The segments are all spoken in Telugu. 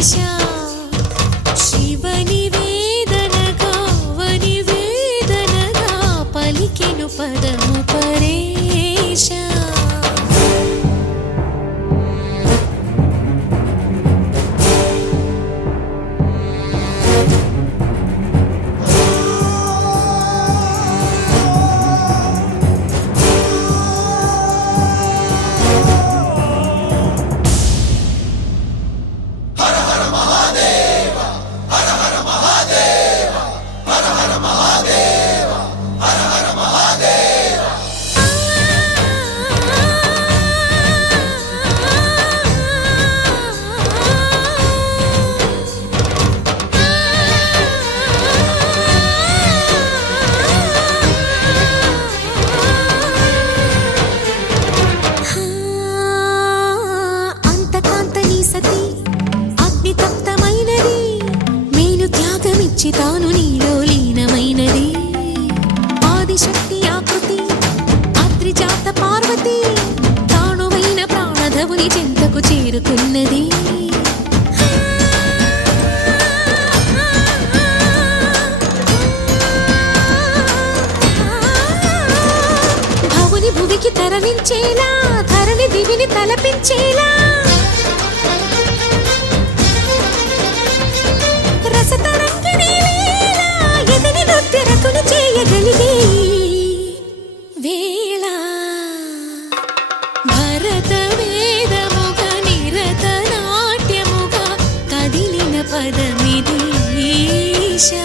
ఈశా తరలించేలా ధరణి దివిని తలపించేలా. పదమిది ఈశా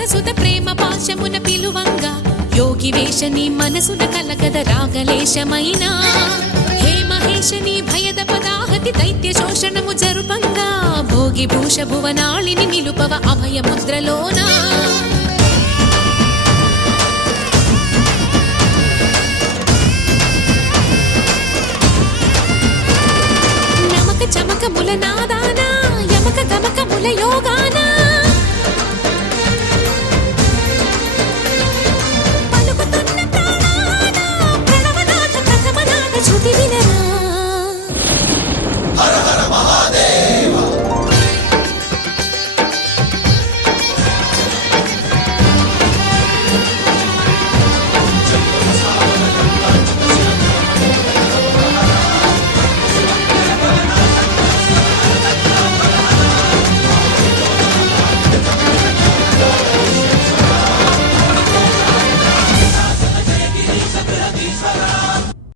సరసుత ప్రేమ పాశమున పిలువంగా. యోగి వేష నీ మనసున కలగద రాగలేశమైనా. హే మహేశ నీ భయద పదాహతి దైత్య శోషణము జరుపంగా. భోగి భూష భువనాళిని నిలుపవ అభయ ముద్రలోనా నమక చమక ముల నాదానా యమక గమక ముల యోగానా.